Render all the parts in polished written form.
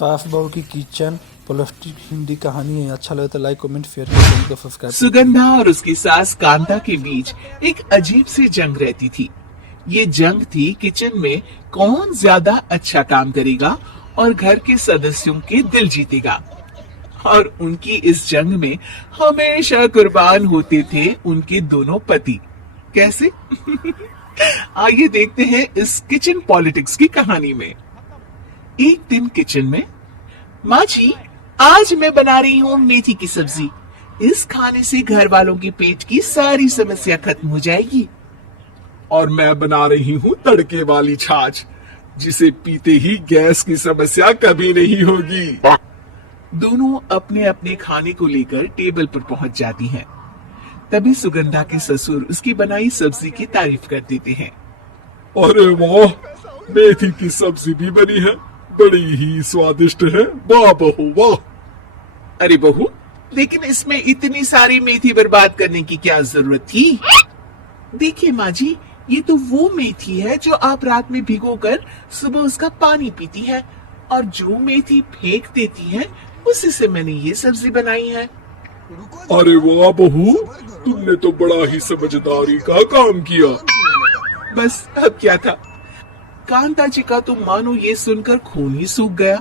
सास बहू की किचन प्लास्टिक हिंदी कहानी है। अच्छा लगे तो लाइक कमेंट शेयर चैनल को सब्सक्राइब। सुगंधा और उसकी सास कांता के बीच एक अजीब सी जंग रहती थी। ये जंग थी किचन में कौन ज्यादा अच्छा काम करेगा और घर के सदस्यों के दिल जीतेगा। और उनकी इस जंग में हमेशा कुर्बान होते थे उनके दोनों पति। कैसे? आइए देखते हैं इस किचन पॉलिटिक्स की कहानी में। एक दिन किचन में, माँ जी, आज मैं बना रही हूँ मेथी की सब्जी। इस खाने से घर वालों के पेट की सारी समस्या खत्म हो जाएगी। और मैं बना रही हूँ तड़के वाली छाछ, जिसे पीते ही गैस की समस्या कभी नहीं होगी। दोनों अपने अपने खाने को लेकर टेबल पर पहुंच जाती हैं। तभी सुगंधा के ससुर उसकी बनाई सब्जी की तारीफ कर देते हैं। अरे वाह, मेथी की सब्जी भी बनी है, बड़ी ही स्वादिष्ट है। वाह बहू वाह। अरे बहू, लेकिन इसमें इतनी सारी मेथी बर्बाद करने की क्या जरूरत थी? देखिए माँ जी, ये तो वो मेथी है जो आप रात में भिगोकर सुबह उसका पानी पीती है, और जो मेथी फेंक देती है उसी से मैंने ये सब्जी बनाई है। अरे वाह बहू, तुमने तो बड़ा ही समझदारी का काम किया। बस अब क्या था, कांता जी का तो मानो ये सुनकर खून ही सूख गया।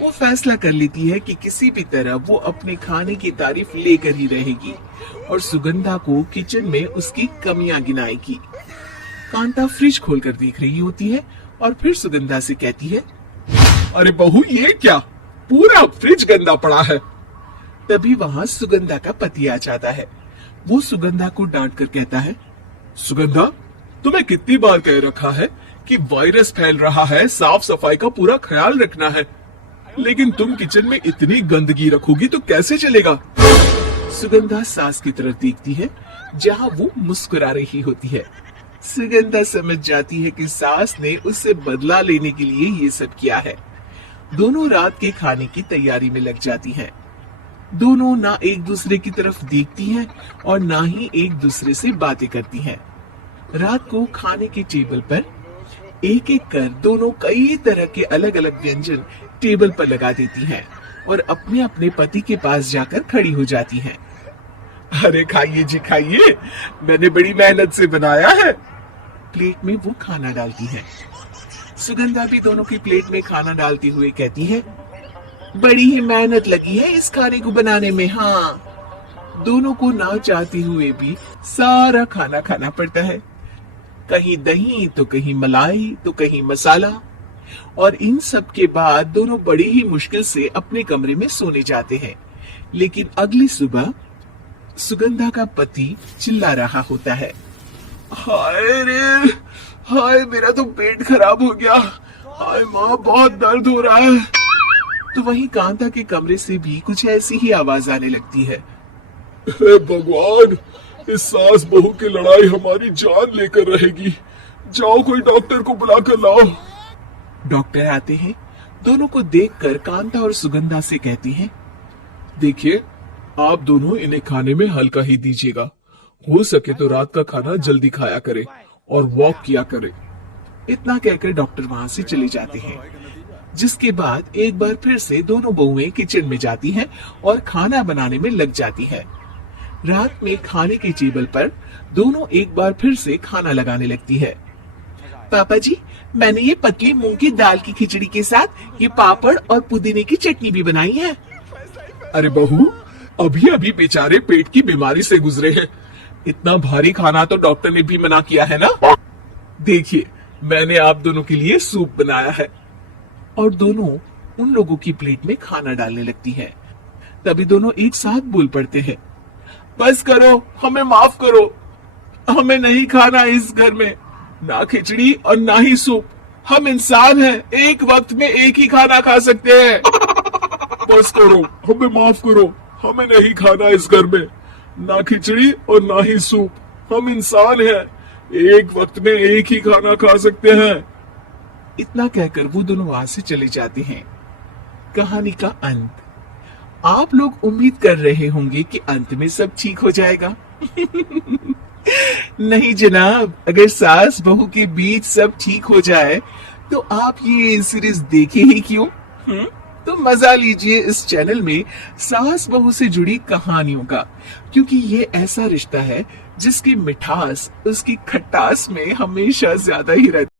वो फैसला कर लेती है कि किसी भी तरह वो अपने खाने की तारीफ लेकर ही रहेगी और सुगंधा को किचन में उसकी कमियां गिनाएगी। कांता फ्रिज खोलकर देख रही होती है और फिर सुगंधा से कहती है, अरे बहू, ये क्या, पूरा फ्रिज गंदा पड़ा है। तभी वहाँ सुगंधा का पति आ जाता है। वो सुगंधा को डांट कर कहता है, सुगंधा, तुम्हें कितनी बार कह रखा है कि वायरस फैल रहा है, साफ सफाई का पूरा ख्याल रखना है, लेकिन तुम किचन में इतनी गंदगी रखोगी तो कैसे चलेगा। सुगंधा सास की तरफ देखती है जहाँ वो मुस्कुरा रही होती है। सुगंधा समझ जाती है कि सास ने उससे बदला लेने के लिए ये सब किया है। दोनों रात के खाने की तैयारी में लग जाती हैं। दोनों ना एक दूसरे की तरफ देखती हैं और ना ही एक दूसरे से बातें करती हैं। रात को खाने के टेबल पर एक एक कर दोनों कई तरह के अलग अलग व्यंजन टेबल पर लगा देती हैं और अपने अपने पति के पास जाकर खड़ी हो जाती हैं। अरे खाइए जी खाइए, मैंने बड़ी मेहनत से बनाया है। प्लेट में वो खाना डालती है। सुगंधा भी दोनों की प्लेट में खाना डालती हुए कहती है, बड़ी ही मेहनत लगी है इस खाने को बनाने में। हाँ, दोनों को ना चाहते हुए भी सारा खाना खाना पड़ता है। कहीं दही तो कहीं मलाई तो कहीं मसाला। और इन सब के बाद दोनों बड़ी ही मुश्किल से अपने कमरे में सोने जाते हैं। लेकिन अगली सुबह सुगंधा का पति चिल्ला रहा होता है, हाय रे, हाय मेरा तो पेट खराब हो गया, हाय माँ बहुत दर्द हो रहा है। तो वहीं कांता के कमरे से भी कुछ ऐसी ही आवाज आने लगती है। हे भगवान, इस सास बहू की लड़ाई हमारी जान लेकर रहेगी। जाओ कोई डॉक्टर को बुला कर लाओ। डॉक्टर आते हैं। दोनों को देखकर कांता और सुगंधा से कहती हैं, देखिए, आप दोनों इन्हें खाने में हल्का ही दीजिएगा। हो सके तो रात का खाना जल्दी खाया करे और वॉक किया करे। इतना कहकर डॉक्टर वहां से चले जाते हैं। जिसके बाद एक बार फिर से दोनों बहुएं किचन में जाती हैं और खाना बनाने में लग जाती हैं। रात में खाने के टेबल पर दोनों एक बार फिर से खाना लगाने लगती है। पापा जी, मैंने ये पतली मूंग की दाल की खिचड़ी के साथ ये पापड़ और पुदीने की चटनी भी बनाई है। अरे बहू, अभी अभी बेचारे पेट की बीमारी से गुजरे हैं, इतना भारी खाना तो डॉक्टर ने भी मना किया है ना। देखिए, मैंने आप दोनों के लिए सूप बनाया है। और दोनों उन लोगों की प्लेट में खाना डालने लगती है। तभी दोनों एक साथ बोल पड़ते हैं, बस करो, हमें माफ करो, हमें नहीं खाना इस घर में, ना खिचड़ी और ना ही सूप। हम इंसान हैं, एक वक्त में एक ही खाना खा सकते हैं। बस करो, हमें माफ करो, हमें नहीं खाना इस घर में, ना खिचड़ी और ना ही सूप। हम इंसान हैं, एक वक्त में एक ही खाना खा सकते हैं। इतना कहकर वो दोनों वहां से चले जाते हैं। कहानी का अंत। आप लोग उम्मीद कर रहे होंगे कि अंत में सब ठीक हो जाएगा। नहीं जनाब, अगर सास बहू के बीच सब ठीक हो जाए तो आप ये सीरीज देखे ही क्यों? तो मजा लीजिए इस चैनल में सास बहू से जुड़ी कहानियों का, क्योंकि ये ऐसा रिश्ता है जिसकी मिठास उसकी खटास में हमेशा ज्यादा ही रहती है।